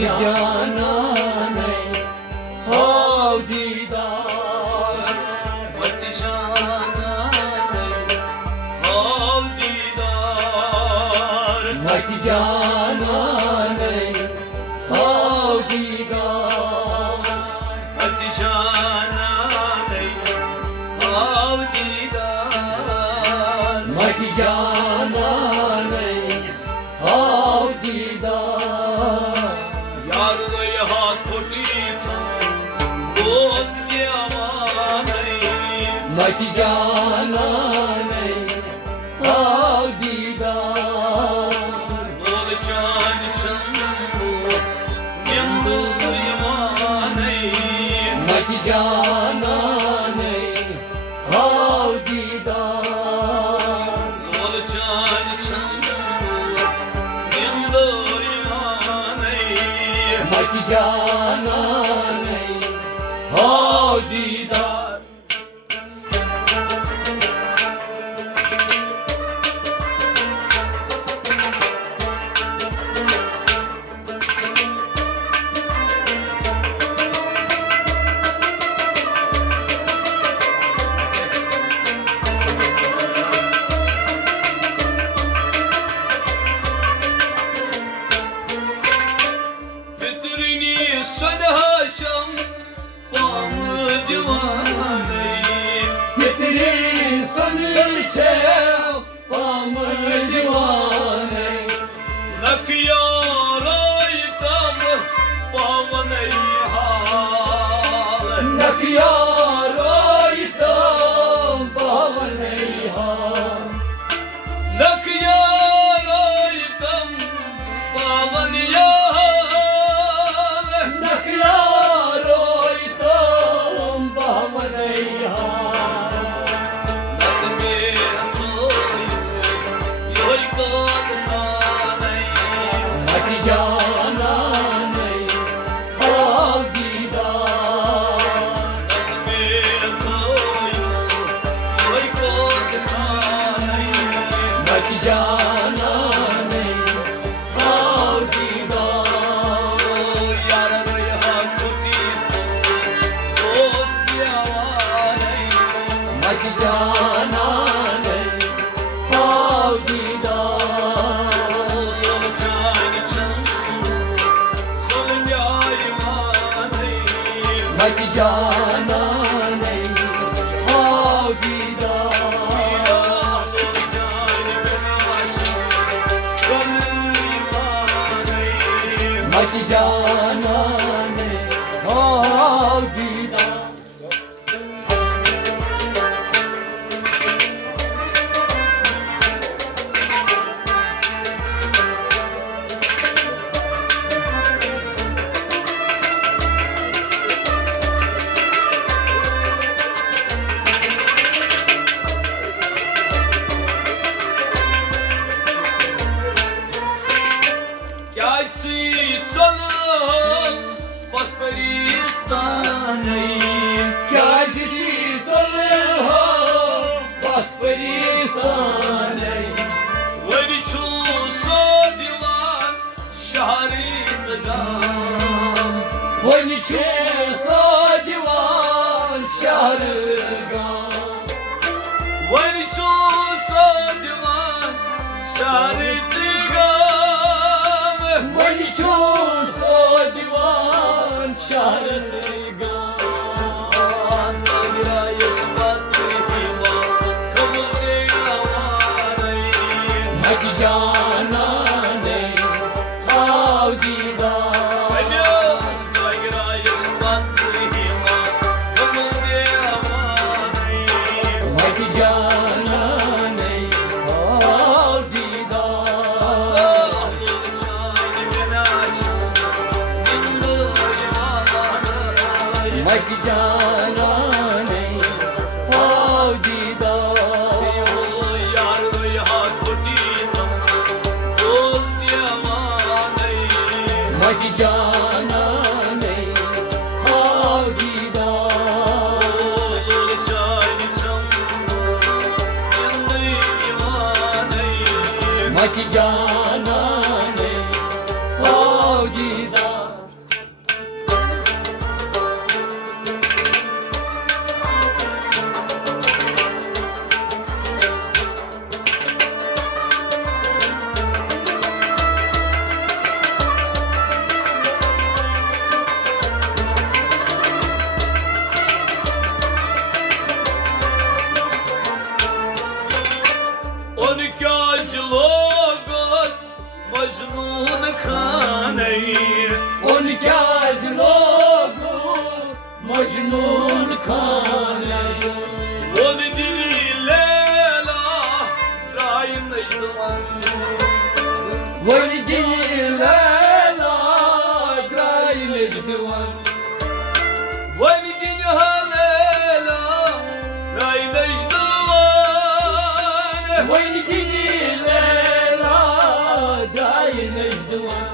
جانانه ها دیدار وقت جانانه ها دیدار وقت جانانه ها دیدار وقت جانانه ها دیدار وقت جانانه ها دیدار यार हाथ खोटी था दोस्त अमाने वक्त जानाने हा दीदार बोल जान चंदू निंदू यमाने वक्त जानाने हा दीदार बोल जान चंदू निंदू यमाने वक्त जानाने हा दीदार Götürünü söyleyeceğim bağımı divanı getirin sanıçe pamı divane Nakiyaraytam bağımı hal नखियार आयतम पावने हा Nakiyaraytam bağımı hal नखियार आयतम पावने हा Nakme toyu yoy kat khanay नख जाना नहीं हा दीदार Nakme toyu yoy kat khanay नख जाना नहीं हा दीदार नख जाना नहीं हा दीदार नख जाना नहीं हा दीदार नख जाना नहीं हा दीदार Kazisi solha bat parisane Vani chusa divan sharga Vani chusa divan sharga नख जाना नहीं हा दीदार नख जाना नहीं हा दीदार नख जाना नहीं हा दीदार नख जाना नहीं हा दीदार नख जाना नहीं हा दीदार مجنون كاني ولدني ليلى راي نجدوان ولدني ليلى دراي نجدوان ولدني هالليلى راي نجدوان ولدني ليلى دراي نجدوان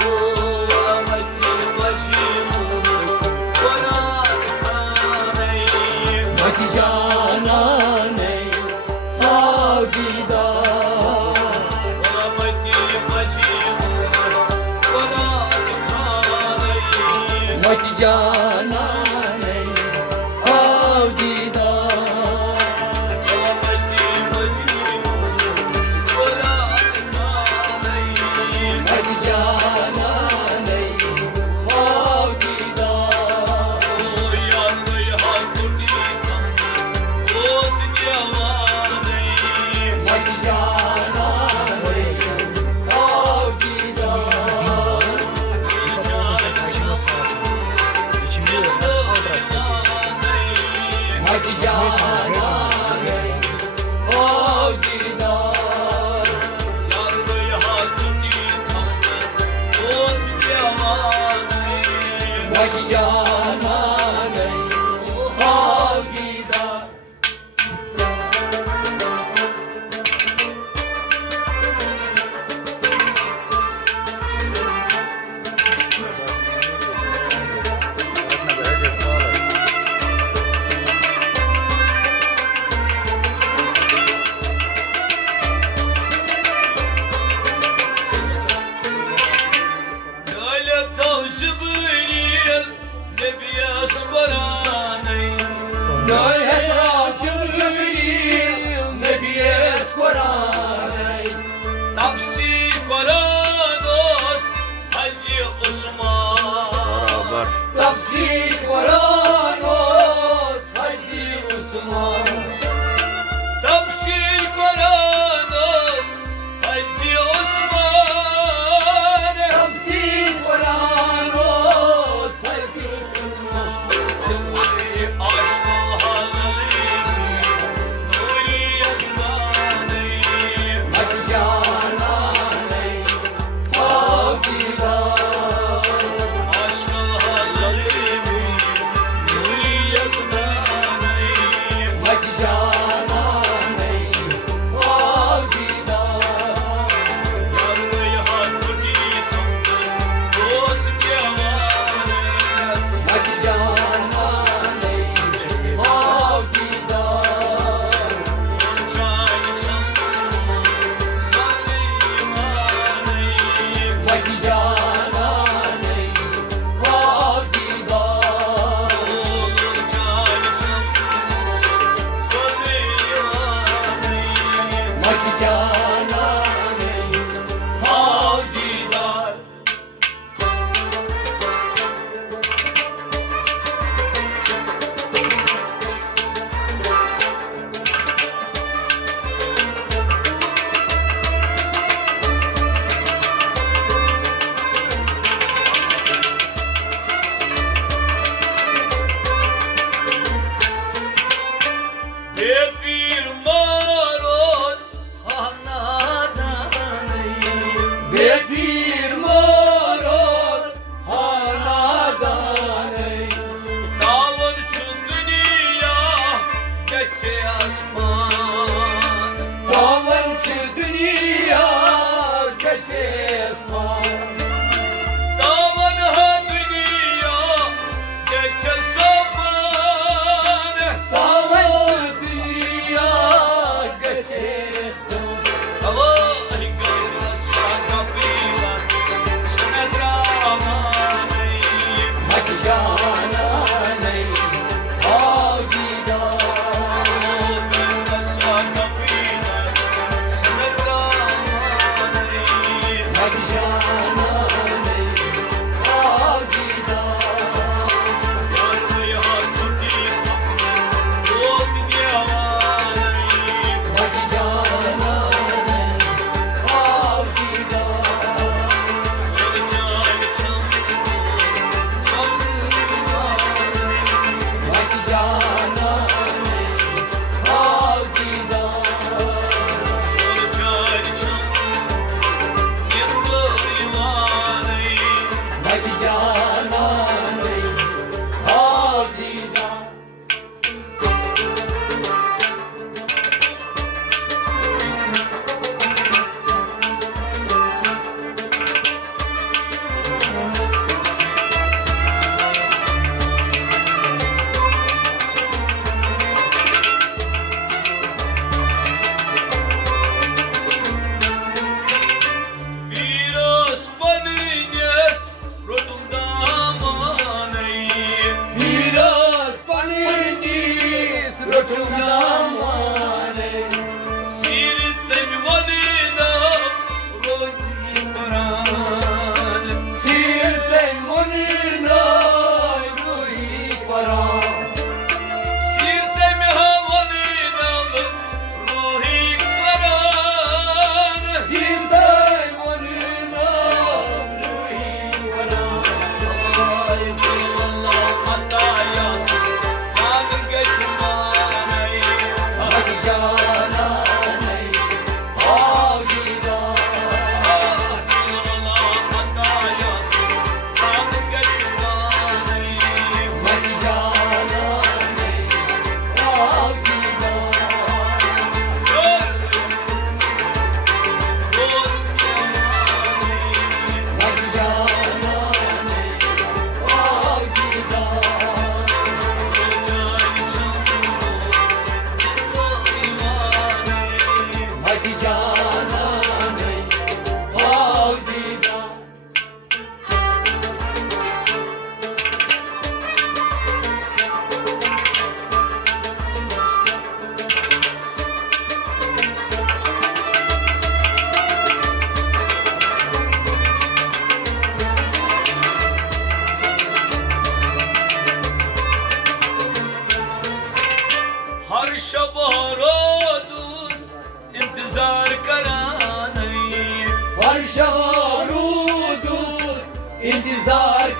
ورمتي وجهي وانا كاني متجاناني عاجدان ورمتي وجهي وانا كاني متجاناني عاجدان ورمتي وجهي وانا كاني متجاناني عاجدان متجاناني عاجدان متجاناني عاجدان متجاناني عاجدان نايهة جبريل نبي اسكوراني تفسير قرانوس حجي عثمان تفسير قرانوس حجي عثمان تفسير قرانوس حجي عثمان تفسير قرانوس حجي عثمان نوري عشق حلالي نوري يزماني متجاناني عاجدان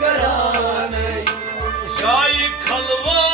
karane Şayı kalva